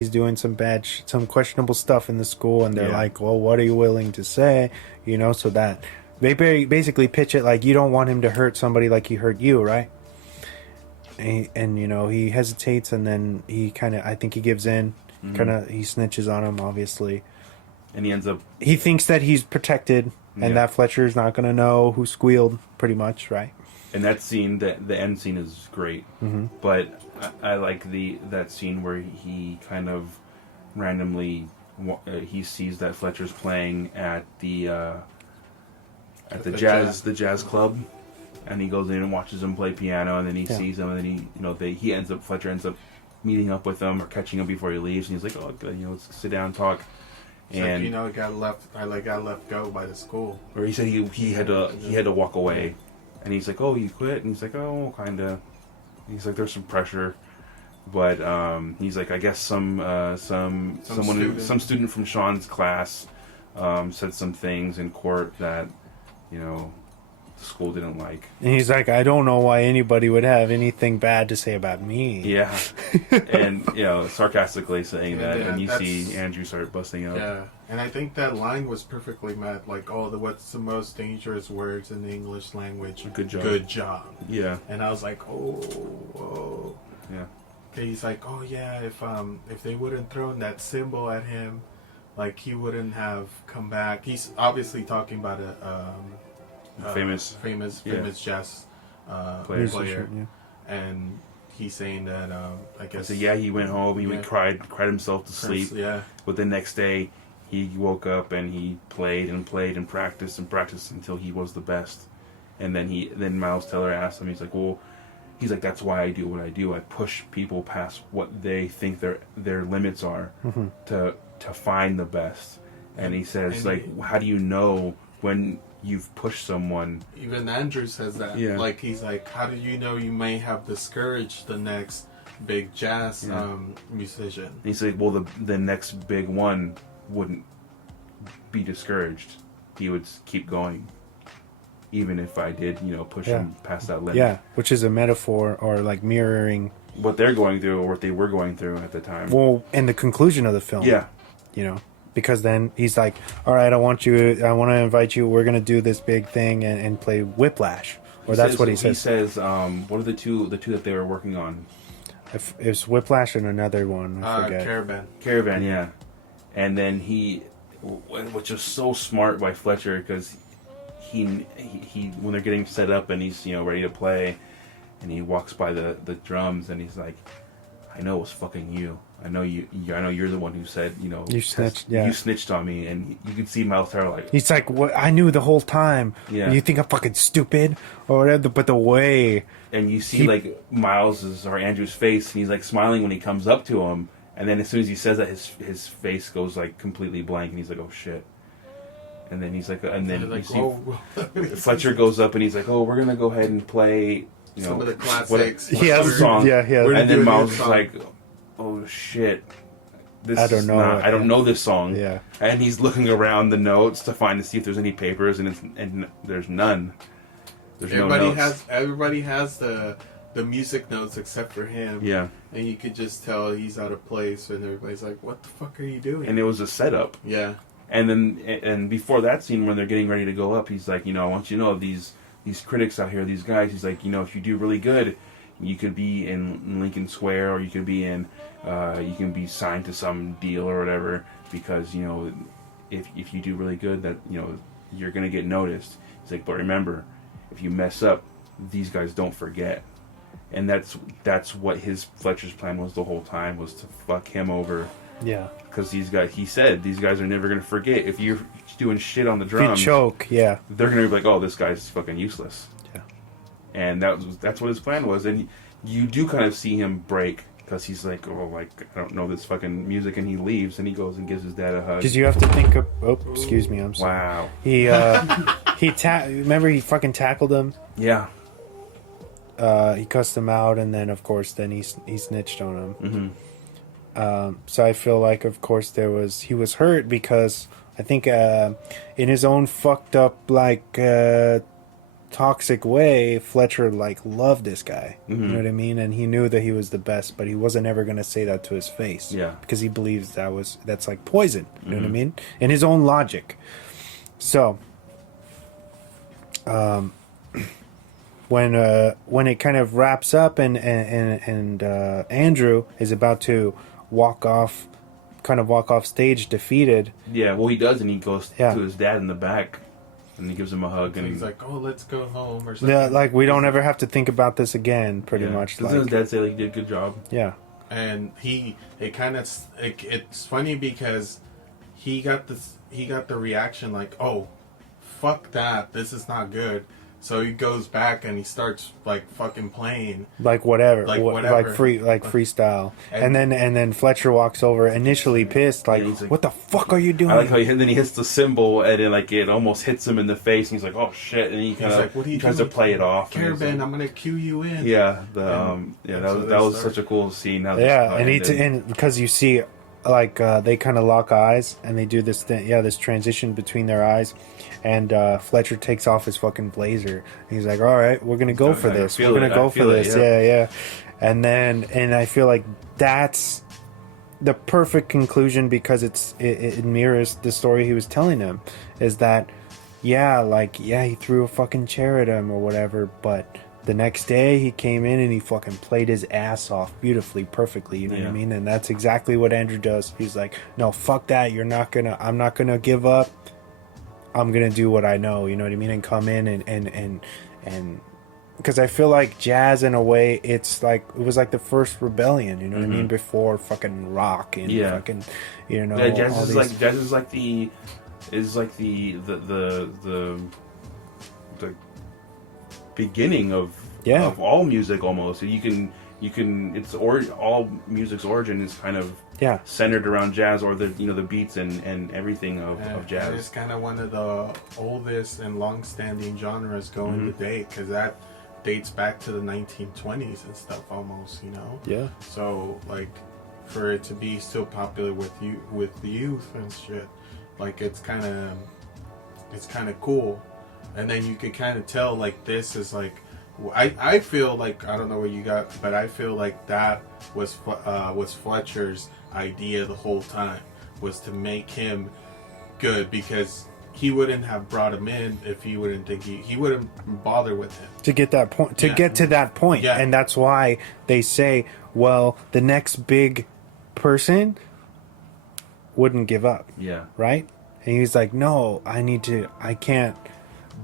he's doing some questionable stuff in the school, and they're Yeah. like, well, what are you willing to say? So that they basically pitch it like you don't want him to hurt somebody like he hurt you, right? And he hesitates, and then I think he gives in. He snitches on him, obviously. And he ends up... He thinks that he's protected, and that Fletcher's not going to know who squealed, pretty much, right? And that scene, the end scene is great. Mm-hmm. But I like that scene where he kind of randomly he sees that Fletcher's playing at the jazz club, and he goes in and watches him play piano, and then he sees him, and then Fletcher ends up meeting up with him or catching him before he leaves, and he's like, oh, let's sit down and talk. And it got let go by the school. Or he said he had to walk away, and he's like, oh, you quit? And he's like, oh, kinda. He's like, there's some pressure, but he's like, I guess some student from Sean's class said some things in court that the school didn't like. And he's like, I don't know why anybody would have anything bad to say about me. Yeah. And sarcastically saying that, and you see Andrew start busting out. Yeah, and I think that line was perfectly met. Like, what's the most dangerous words in the English language? Good job. Good job. Yeah. And I was like, whoa. Yeah. He's like, oh yeah, if they wouldn't thrown that symbol at him, like he wouldn't have come back. He's obviously talking about famous jazz player. And he's saying that I guess he went home, he cried himself to sleep. Yeah. But the next day he woke up and he played and practiced until he was the best. And then Miles Teller asked him, he's like, that's why I do what I do. I push people past what they think their limits are to find the best. And he says, how do you know when you've pushed someone? Even Andrew says that. Yeah. Like, he's like, how do you know you may have discouraged the next big jazz musician? He's like, well, the next big one wouldn't be discouraged. He would keep going, even if I did, push him past that limit. Yeah, which is a metaphor or like mirroring what they're going through or what they were going through at the time. Well, in the conclusion of the film. Yeah. Because then he's like, all right, I want to invite you. We're going to do this big thing and play Whiplash. Or that's what he says. He says, what are the two that they were working on? It's Whiplash and another one. I forget. Caravan, yeah. And then which is so smart by Fletcher, because he when they're getting set up and he's ready to play, and he walks by the drums and he's like, I know it was fucking you. I know you're the one who said, you snitched. Yeah, you snitched on me, and you can see Miles Teller like, he's like, what? I knew the whole time. Yeah, you think I'm fucking stupid or whatever? But the way, and you see Miles's or Andrew's face, and he's like smiling when he comes up to him, and then as soon as he says that, his face goes like completely blank, and he's like, oh shit. And then he's like, you see Fletcher goes up and he's like, oh, we're gonna go ahead and play, some of the classics. Song. Yeah. And then Miles is like, oh shit, I don't know this song. Yeah. And he's looking around the notes to see if there's any papers, and there's none. There's no notes. Everybody has the music notes except for him. Yeah. And you could just tell he's out of place, and everybody's like, what the fuck are you doing? And it was a setup. Yeah. And before that scene, when they're getting ready to go up, he's like, I want you to know these critics out here, these guys. He's like, if you do really good, you could be in Lincoln Square, or you could be in, you can be signed to some deal or whatever, because if you do really good, that you're gonna get noticed. He's like, but remember, if you mess up, these guys don't forget. And that's what Fletcher's plan was the whole time, was to fuck him over. Yeah. Because he said these guys are never gonna forget. If you're doing shit on the drums, if you choke, yeah, they're gonna be like, oh, this guy's fucking useless. Yeah. And that's what his plan was. And you do kind of see him break, because he's like, oh, I don't know this fucking music, and he leaves and he goes and gives his dad a hug. Because you have to think of, excuse me, I'm sorry. Wow. He remember he fucking tackled him. Yeah. He cussed him out, and then of course he snitched on him. Mm-hmm. So I feel like, of course, he was hurt because I think in his own fucked up toxic way, Fletcher like loved this guy. Mm-hmm. You know what I mean? And he knew that he was the best, but he wasn't ever going to say that to his face. Yeah. Because he believes that's like poison. You know what I mean? In his own logic. So, when it kind of wraps up and Andrew is about to walk off stage defeated. Yeah, well, he does, and he goes Yeah. to his dad in the back, and he gives him a hug, And and he's like, "Oh, let's go home," or something. Yeah, like we don't ever have to think about this again. Pretty yeah. much. Doesn't his dad say like, "You did a good job"? Yeah. And it's funny because he got the reaction like, "Oh, fuck that, this is not good." So he goes back and he starts like fucking playing. Like whatever, Like whatever. like freestyle, and then Fletcher walks over, initially pissed, like, Yeah, he's like, "What the fuck are you doing?" I like how and then he hits the cymbal, and then like it almost hits him in the face, and he's like, "Oh shit!" And he kind like, "What are you tries to doing? play it off. and he's Caravan, like- I'm gonna cue you in. yeah, And that so was they start- such a cool scene. How Yeah, how and it ended. and because you see, like they kind of lock eyes, and they do this thing, this transition between their eyes, and Fletcher takes off his fucking blazer. And he's like, "All right, we're gonna go I for this. feel We're gonna it. go I for feel it, this." yeah. Yeah, and I feel like that's the perfect conclusion because it mirrors the story he was telling him. Is that he threw a fucking chair at him or whatever, but the next day he came in and he fucking played his ass off beautifully, perfectly, you know what I Yeah. mean? And that's exactly what Andrew does. He's like, "No, fuck that. I'm not gonna give up. I'm gonna do what I know," you know what I mean? And come in and because I feel like jazz in a way, it was like the first rebellion, you know what I mean? Before fucking rock and Yeah. fucking, you know, Yeah, jazz all is these- like the beginning of all music almost. You can all music's origin is kind of yeah. centered around jazz, or the beats and everything of And it's jazz. kind of one of the oldest and long-standing genres going to date because that dates back to the 1920s and stuff almost, you know. Yeah. So like, for it to be still popular with the youth and shit, like it's kind of cool. And then you could kind of tell like this is like, I feel like, I don't know what you got, but I feel like that was Fletcher's idea the whole time, was to make him good, because he wouldn't have brought him in if he wouldn't think he wouldn't bother with him. To get that point, get to that point. Yeah. And that's why they say, well, the next big person wouldn't give up, Yeah. right? And he's like, "No, I can't."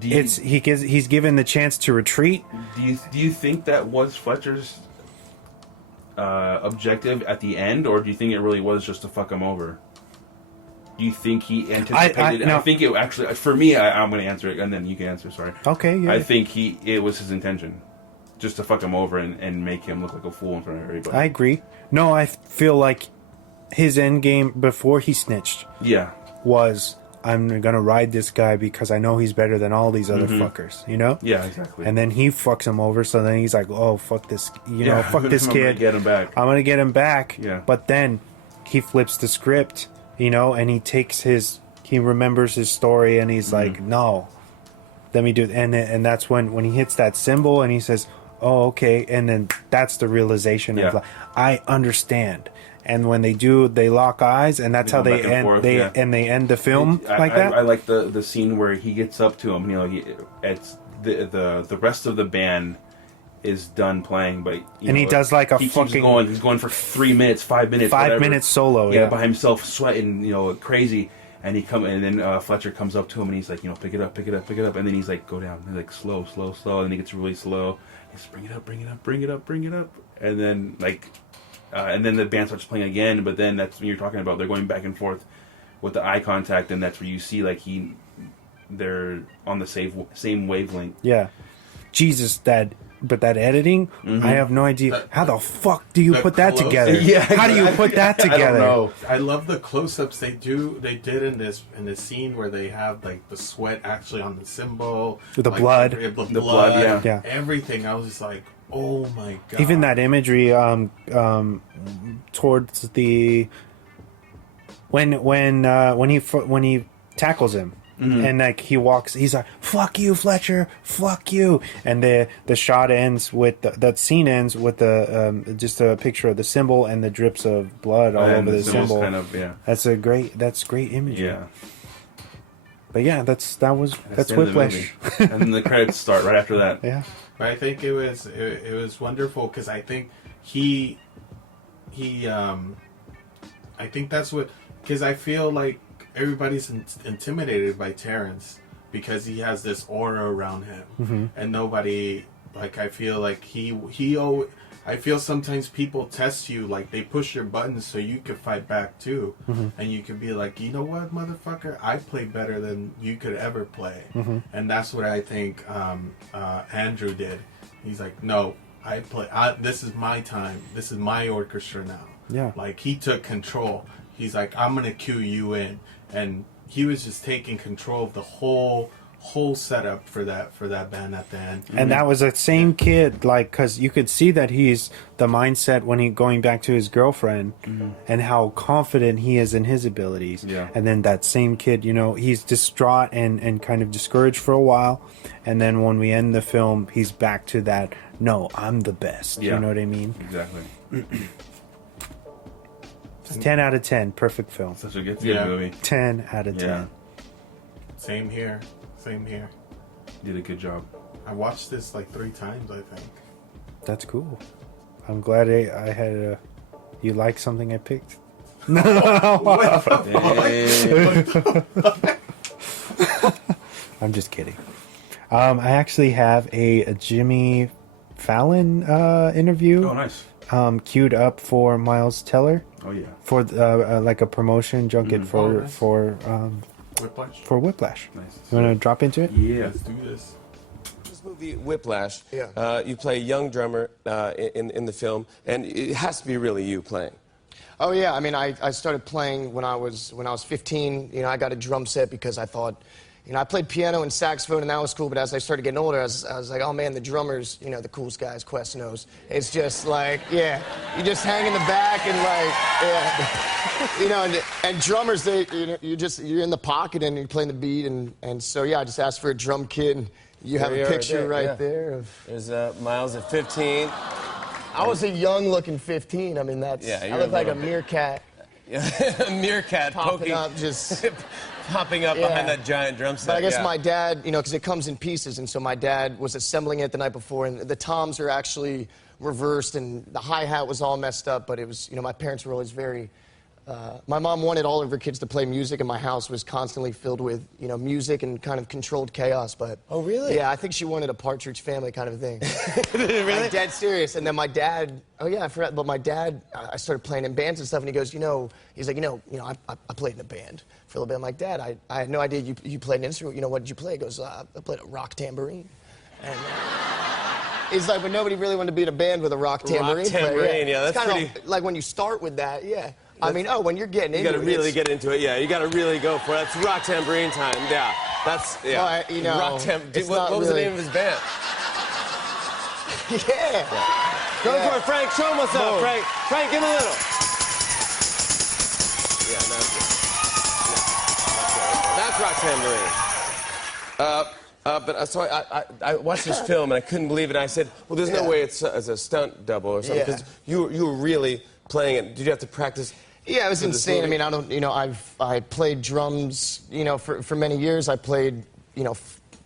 Do you, He's given the chance to retreat. do you think that was Fletcher's objective at the end, or do you think it really was just to fuck him over? Do you think he anticipated? no. I think it actually, for me, I'm going to answer it, and then you can answer. Sorry. Okay, yeah. I think it was his intention, just to fuck him over and make him look like a fool in front of everybody. I agree. No, I feel like his end game before he snitched Yeah. was, "I'm gonna ride this guy because I know he's better than all these other fuckers," you know? Yeah, exactly. And then he fucks him over, so then he's like, "Oh, fuck this, fuck this I'm gonna kid. get him back. I'm gonna get him back." Yeah. But then he flips the script, and he remembers his story, and he's like, "No, let me do it." And that's when he hits that symbol, and he says, "Oh, okay." And then that's the realization Yeah. of like, I understand. And when they lock eyes, and that's They how go they back and end. forth, They yeah. and they end the film like that. I like the scene where he gets up to him. It's the rest of the band is done playing, but He does like a he keeps fucking going. He's going for 3 minutes, 5 minutes, 5 whatever. minute solo. Yeah, Yeah. by himself, sweating, crazy. And then Fletcher comes up to him and he's like, pick it up, pick it up, pick it up. And then he's like, go down. He's like, slow, slow, slow. And he gets really slow. He's bring it up, bring it up, bring it up, bring it up. And then and then the band starts playing again. But then that's when you're talking about they're going back and forth with the eye contact, and that's where you see like they're on the same wavelength. Yeah. Jesus, that editing, I have no idea. How the fuck do you the put that close- together? Yeah, How do you put that I don't together? know. I love the close-ups they did in this scene where they have like the sweat actually on the symbol, With the like, blood. the blood, yeah. Yeah. everything. I was just like, oh my god. Even that imagery towards the when he tackles him, And like he walks, he's like, "Fuck you, Fletcher! Fuck you!" And the shot ends with that scene ends with the just a picture of the symbol and the drips of blood all over the symbol. Kind of, yeah. That's great imagery. Yeah. But yeah, that's the end of the Whiplash. movie. And then the credits start right after that. Yeah. But I think it was wonderful because I think he I think that's what, because I feel like everybody's intimidated by Terrence because he has this aura around him, and nobody, like, I feel like I feel sometimes people test you, like they push your buttons so you could fight back too, and you could be like, you know what, motherfucker, I play better than you could ever play, and that's what I think Andrew did. He's like, no, this is my time, this is my orchestra now. Yeah. Like, he took control. He's like, I'm gonna cue you in, and he was just taking control of the whole setup for that band at the end. And that was that same kid, like, because you could see that he's the mindset when he going back to his girlfriend, and how confident he is in his abilities. Yeah. And then that same kid, you know, he's distraught and kind of discouraged for a while, and then when we end the film, he's back to that. No, I'm the best. Yeah. You know what I mean? Exactly. It's 10 out of 10, perfect film. Such a good Yeah. movie. 10 out of 10. Yeah. Same here. Did a good job. I watched this like 3 times, I think. That's cool. I'm glad I had you like something I picked. I'm just kidding. I actually have a Jimmy Fallon interview. Oh, nice. Queued up for Miles Teller Oh, yeah. for like a promotion junket for nice. Whiplash. for Whiplash. Nice. You want to drop into it? Yeah. Let's do this. This movie, Whiplash, Yeah. you play a young drummer in the film, and it has to be really you playing. Oh yeah, I mean, I started playing when I was 15. You know, I got a drum set because I thought, you know, I played piano and saxophone, and that was cool. But as I started getting older, I was like, oh man, the drummers, you know, the coolest guys, Quest knows. It's just like, yeah, you just hang in the back and like, yeah, you know, and drummers, they, you know, you're in the pocket and you're playing the beat, and so yeah, I just asked for a drum kit, and you have a picture right there of. There's Miles at 15. I was a young-looking 15. I mean, that's. Yeah, I you're look a like a little- meerkat A meerkat popping poking, up, just. popping up Yeah. behind that giant drum set. But I guess yeah. my dad, you know, because it comes in pieces, and so my dad was assembling it the night before, and the toms are actually reversed, and the hi-hat was all messed up, but it was, you know, my parents were always very, my mom wanted all of her kids to play music, and my house was constantly filled with, you know, music and kind of controlled chaos, but... Oh, really? Yeah, I think she wanted a Partridge Family kind of thing. Really? Like, dead serious. And then my dad, oh yeah, I forgot, but my dad, I started playing in bands and stuff, and he goes, you know, he's like, I played in a band for a little bit. I'm like, Dad, I had no idea you played an instrument. You know, what did you play? He goes, I played a rock tambourine. And he's like, but nobody really wanted to be in a band with a rock tambourine. player. tambourine, yeah, that's it's kinda pretty- like when you start with that, yeah. I mean, when you're getting You into gotta it, really it's- get into it, yeah. You gotta really go for it. That's rock tambourine time, yeah. That's, yeah. Well, you know, rock it's what not was the really- name of his band? Yeah. Go Yeah. for it, Frank. Show him what's up, Boom. Frank. Frank, give him a little. Yeah, that's rock tambourine. But so I watched this film and I couldn't believe it. I said, well, there's no Yeah. way it's as a stunt double or something, Yeah. because you were really playing it. Did you have to practice? Yeah, it was for this insane. I movie? mean, I don't, you know, I played drums, you know, for many years. I played, you know,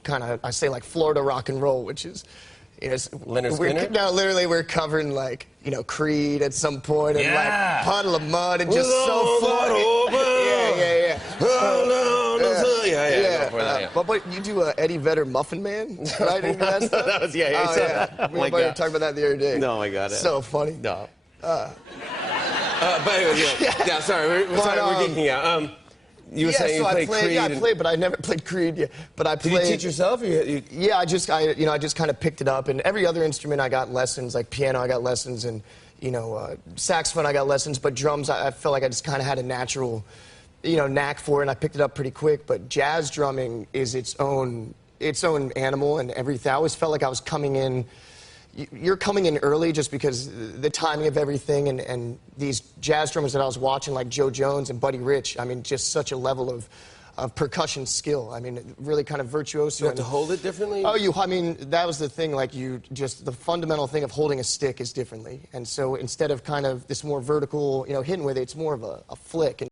kind of, I say like Florida rock and roll, which is, you know, Leonard Skinner? No, literally, we're covering like, you know, Creed at some point, and Yeah. like Puddle of Mud, and just so Lord, funny. oh, yeah. Yeah. Go for that, yeah. But you do Eddie Vedder Muffin Man, right? Any of that stuff? That was, yeah. Oh, yeah. Oh, We my were God. talking about that the other day. No, I got it. So funny. No. But anyway, yeah, sorry, we're geeking out. You were saying so you played Creed. I played, but I never played Creed yet. But I Did played. you teach yourself? Or you... Yeah, I just kind of picked it up, and every other instrument I got lessons, like piano I got lessons, and you know, saxophone I got lessons, but drums I felt like I just kind of had a natural, you know, knack for it, and I picked it up pretty quick. But jazz drumming is its own animal and everything. I always felt like I was coming in. You're coming in early just because the timing of everything, and these jazz drummers that I was watching, like Joe Jones and Buddy Rich, I mean, just such a level of percussion skill. I mean, really kind of virtuoso. You have to hold it differently? I mean, that was the thing, like the fundamental thing of holding a stick is differently. And so instead of kind of this more vertical, hitting with it, it's more of a flick. And